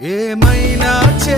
ఏమైనా చే